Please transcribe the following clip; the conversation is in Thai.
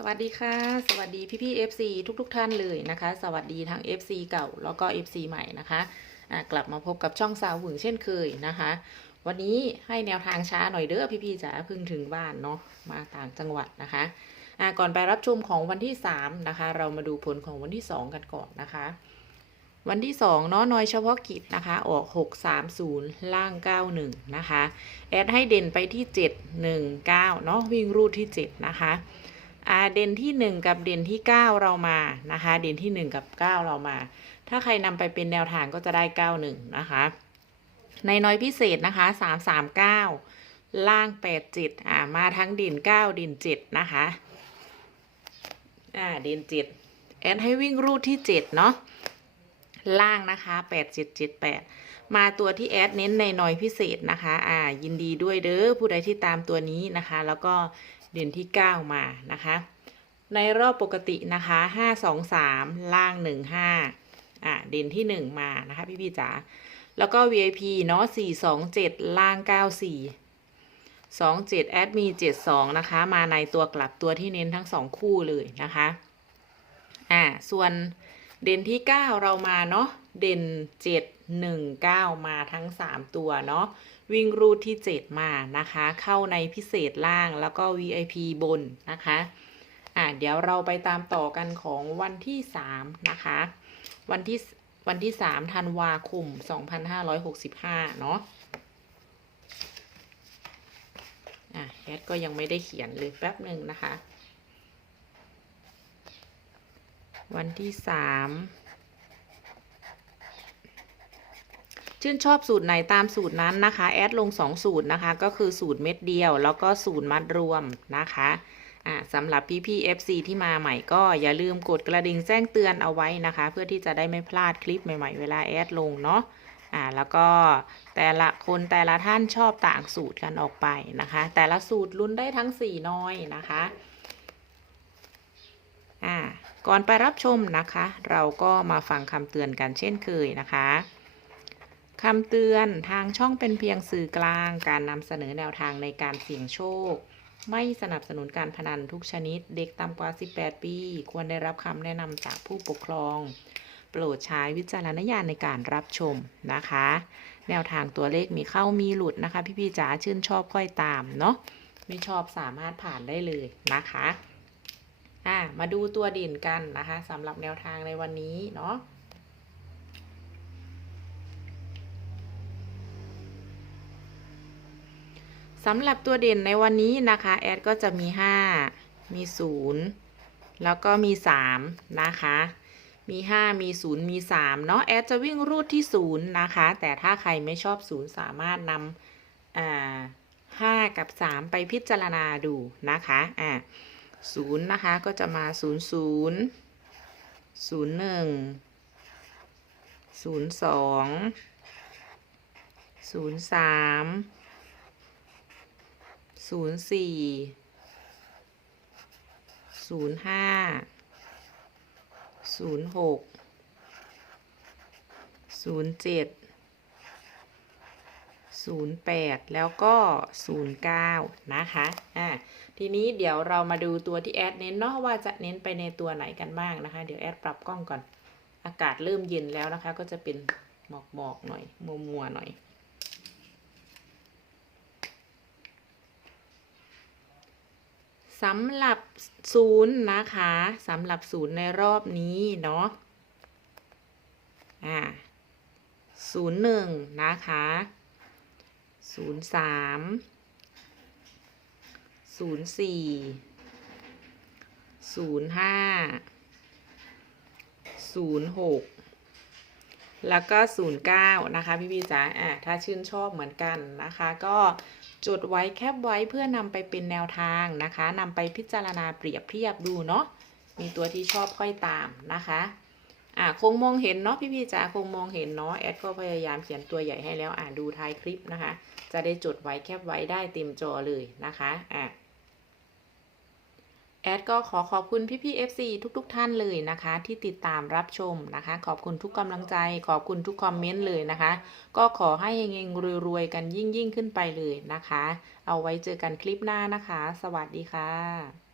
สวัสดีค่ะ สวัสดีพี่พี่ๆ FC ทุกๆทท่านเลยนะคะ สวัสดีทั้ง FC เก่าแล้วก็ FC ใหม่นะคะะกลับมาพบกับช่องสาวหวึงเช่นเคยนะคะ วันนี้ให้แนวทางช้าหน่อยเด้อพี่พี่จ๋าเพิ่งถึงบ้านเนาะมาต่างจังหวัดนะคะะก่อนไปรับชมของวันที่ 3 นะคะ เรามาดูผลของวันที่ 2 กันก่อนนะคะ วันที่2เนาะน้อยเฉพาะกิจนะคะ ออก 630 ล่าง 91 นะคะ แอดให้เด่นไปที่ 719 เนาะวิ่งรูดที่ 7 นะคะ อ่าเด่นที่ 1 กับเด่นที่ 9 เรามานะคะ เด่นที่ 1 กับ 9 เรามา ถ้าใครนำไปเป็นแนวทางก็จะได้ 91 นะคะ ในน้อยพิเศษนะคะ 339 ล่าง 87อ่ามาทั้งเด่น 9 เด่น 7 นะคะอ่าเด่น 7 แอดให้วิ่งรูดที่ 7 เนาะล่างนะคะ 8778 มาตัวที่แอดเน้นในน้อยพิเศษนะคะ อ่า ยินดีด้วยเด้อผู้ใดที่ตามตัวนี้นะคะ แล้วก็ เด่นที่ 9 มานะคะ ในรอบปกตินะคะ 523 ล่าง 15อ่าเด่นที่ 1 มานะคะ พี่พี่จ๋าแล้วก็ VIP เนาะ427 ล่าง 94 27แอดมี72 นะคะ มาในตัวกลับตัวที่เน้นทั้ง 2 คู่เลยนะคะอ่าส่วนเด่นที่ 9 เรามาเนาะ เด่น 7 1 9 มาทั้ง 3 ตัวเนาะวิ่งรูดที่ 7 มานะคะ เข้าในพิเศษล่างแล้วก็ VIP บนนะคะอ่าเดี๋ยวเราไปตามต่อกันของวันที่3นะคะวันที่วันที่3ธันวาคม 2565 เนาะอะแอดก็ยังไม่ได้เขียนเลยแป๊บหนึ่งนะคะ วันที่สาม ชื่นชอบสูตรไหนตามสูตรนั้นนะคะ แอดลง 2 สูตรนะคะ ก็คือสูตรเม็ดเดียว แล้วก็สูตรมัดรวมนะคะอ่าสำหรับพี่พี่ๆ FC ที่มาใหม่ก็อย่าลืมกดกระดิ่งแจ้งเตือนเอาไว้นะคะ เพื่อที่จะได้ไม่พลาดคลิปใหม่ๆ เวลาแอดลงเนาะอ่าแล้วก็แต่ละคนแต่ละท่านชอบต่างสูตรกันออกไปนะคะ แต่ละสูตรลุ้นได้ทั้ง 4 น้อยนะคะอ่าก่อนไปรับชมนะคะ เราก็มาฟังคำเตือนกันเช่นเคยนะคะ คำเตือนทางช่องเป็นเพียงสื่อกลาง การนำเสนอแนวทางในการเสี่ยงโชค ไม่สนับสนุนการพนันทุกชนิด เด็กต่ำกว่า 18 ปี ควรได้รับคำแนะนำจากผู้ปกครอง โปรดใช้วิจารณญาณในการรับชมนะคะ แนวทางตัวเลขมีเข้ามีหลุดนะคะ พี่ๆจ๋าชื่นชอบค่อยตามเนาะไม่ชอบสามารถผ่านได้เลยนะคะอ่ามาดูตัวเด่นกันนะคะสำหรับแนวทางในวันนี้เนาะ สำหรับตัวเด่นในวันนี้นะคะ แอดก็จะมี 5 มี 0 แล้วก็มี 3 นะคะ มี 5 มี 0 มี 3 เนาะแอดจะวิ่งรูดที่ 0 นะคะ แต่ถ้าใครไม่ชอบ 0 สามารถนำอ่า5กับ 3 ไปพิจารณาดูนะคะ อ่าศูนย์นะคะก็จะมาศูนย์ศูนย์ศูนย์หนึ่ง ศูนย์สี่ศูนย์ห้าศูนย์หกศูนย์เจ็ดศูนย์แปดแล้วก็ศูนย์เก้านะคะอ่าทีนี้เดี๋ยวเรามาดูตัวที่แอดเน้นเนาะว่าจะเน้นไปในตัวไหนกันบ้างนะคะ เดี๋ยวแอดปรับกล้องก่อน อากาศเริ่มเย็นแล้วนะคะ ก็จะเป็นหมอกหมอกๆหน่อยมัวมัวๆหน่อย สำหรับศูนย์นะคะสำหรับศูนย์ในรอบนี้เนาะอ่าศูนย์หนึ่งนะคะศูนย์สามศูนย์สี่ศูนย์ห้าศูนย์หก แล้วก็ศูนะคะ พี่พี่จ๋าอะถ้าชื่นชอบเหมือนกันนะคะ ก็จดไว้แคปไว้เพื่อนำไปเป็นแนวทางนะคะนำไปพิจารณาเปรียบเทียบดูเนาะมีตัวที่ชอบค่อยตามนะคะอะคงมองเห็นเนาะพี่พี่จ๋าคงมองเห็นเนาะแอดก็พยายามเขียนตัวใหญ่ให้แล้วอ่านดูท้ายคลิปนะคะ จะได้จดไว้แคปไว้ได้เต็มจอเลยนะคะอะ แอดก็ขอขอบคุณพี่พี่ FC ทุกๆทท่านเลยนะคะ ที่ติดตามรับชมนะคะ ขอบคุณทุกกำลังใจ ขอบคุณทุกคอมเมนต์เลยนะคะ ก็ขอให้เงงรวยๆ กันยิ่งยิ่งขึ้นไปเลยนะคะ เอาไว้เจอกันคลิปหน้านะคะ สวัสดีค่ะ